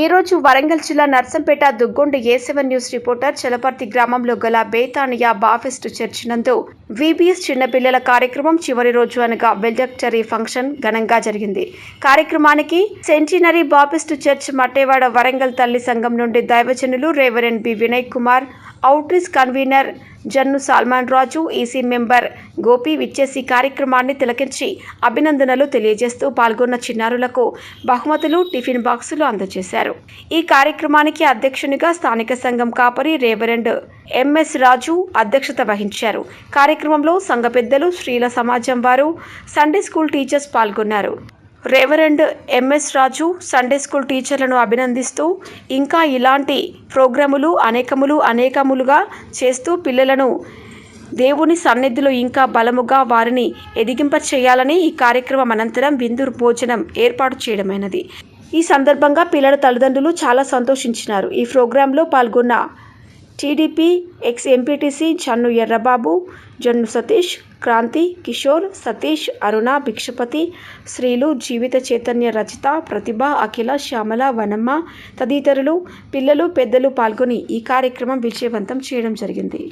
ఈరోజు వరంగల్ జిల్లా Narsampet దుగ్గొండ A7 news reporter Chalaparthi గ్రామంలో గల బేతానియా బాప్టిస్ట్ చర్చ్ నందు VBS చిన్నపిల్లల కార్యక్రమం చివరి రోజు అనగా వెల్డక్టరీ ఫంక్షన్ ఘనంగా జరిగింది. కార్యక్రమానికి centenary Baptist church Mattewada Warangal తల్లి సంఘం నుండి దైవజనులు reverend B Vinay Kumar, outreach convener Jannu Salman Raju, EC member Gopi విచ్చేసి కార్యక్రమాన్ని తిలకించి అభినందనలు తెలియజేస్తూ పాల్గొన్న చిన్నారులకు బహుమతులు, టిఫిన్ బాక్సులు అందజేశారు. ఈ కార్యక్రమానికి అధ్యక్షునిగా స్థానిక సంఘం కాపరి రెవరెండ్ MS రాజు అధ్యక్షత వహించారు. కార్యక్రమంలో సంఘ పెద్దలు, స్త్రీల సమాజం వారు, సండే స్కూల్ టీచర్స్ పాల్గొన్నారు. రెవరెండ్ MS రాజు సండే స్కూల్ టీచర్లను అభినందిస్తూ ఇంకా ఇలాంటి ప్రోగ్రాములు అనేకములుగా చేస్తూ పిల్లలను దేవుని సన్నిధిలో ఇంకా బలముగా వారిని ఎదిగింప చేయాలని ఈ కార్యక్రమం అనంతరం విందు భోజనం ఏర్పాటు చేయడమైనది. ఈ సందర్భంగా పిల్లల తల్లిదండ్రులు చాలా సంతోషించినారు. ఈ ప్రోగ్రాంలో పాల్గొన్న TDP ex-MPTC జన్ను ఎర్రబాబు, జన్ను సతీష్, క్రాంతి, కిషోర్, సతీష్, అరుణ, భిక్షపతి, శ్రీలు, జీవిత చైతన్య, రచిత, ప్రతిభ, అఖిల, శ్యామల, వనమ్మ తదితరులు పిల్లలు, పెద్దలు పాల్గొని ఈ కార్యక్రమం విజయవంతం చేయడం జరిగింది.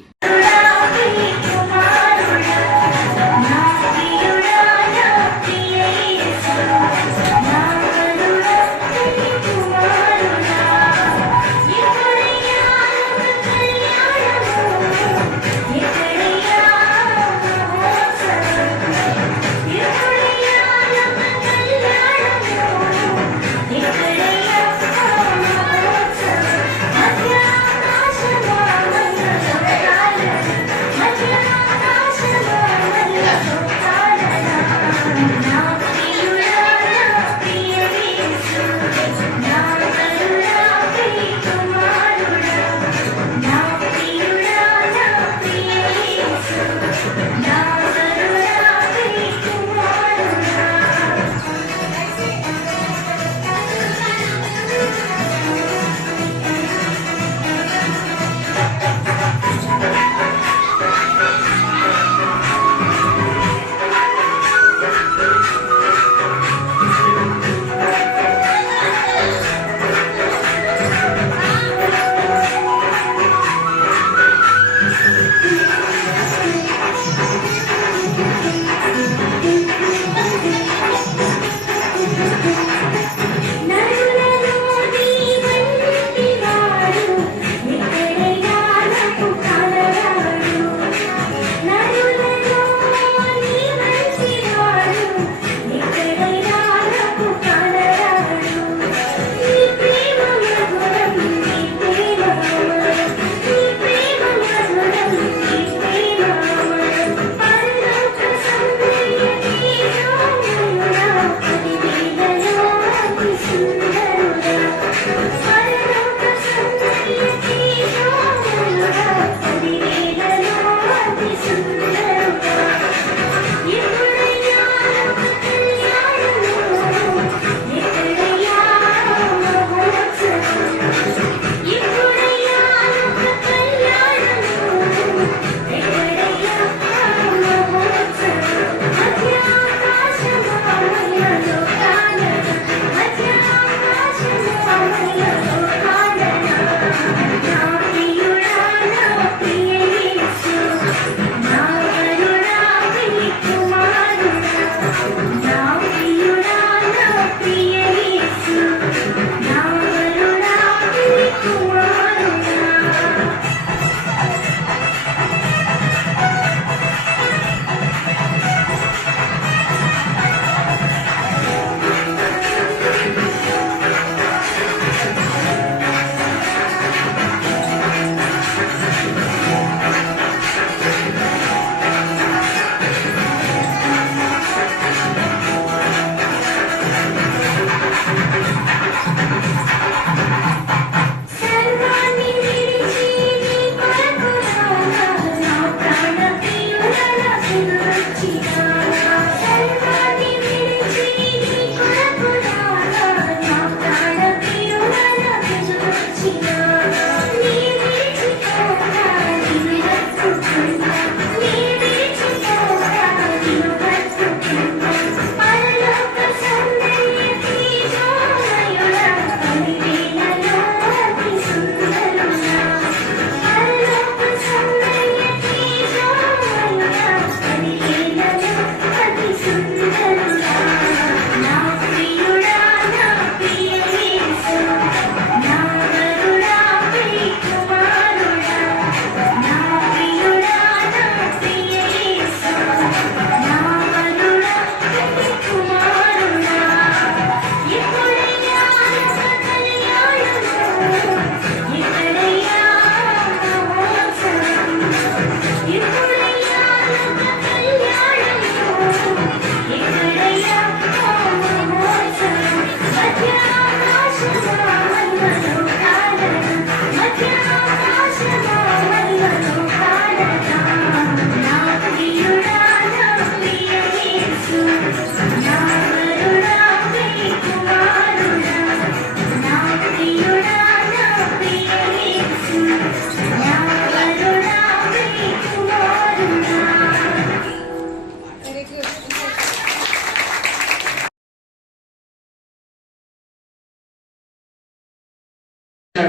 ఒక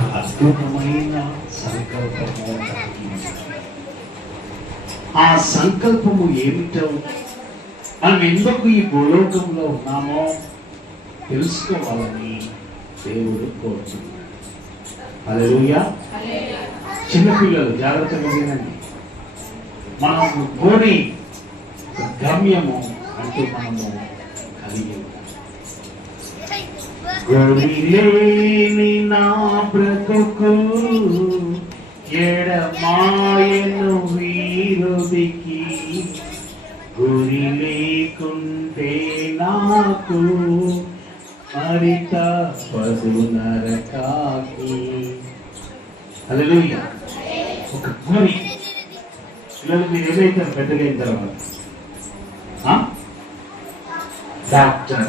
అద్భుతమైన సంకల్పము. ఆ సంకల్పము ఏమిటో, మనం ఎందుకు ఈ భూలోకంలో ఉన్నామో తెలుసుకోవాలని దేవుడు కోరుతున్నాడు. హల్లెలూయా. చిన్నపిల్లలు జాగ్రత్తగా వినండి. మనము కోరి గమ్యము అంటూ మనము కలిగి గొరిలేని నా బ్రతుకు ఎడమాయను వీరుదికి, గురి లేకుంటే నాకు మరిత పదు నరకాకి. హల్లెలూయా. ఒక గురి. పిల్లలు మీరు ఏదైతే పెద్దలైన తర్వాత డాక్టర్,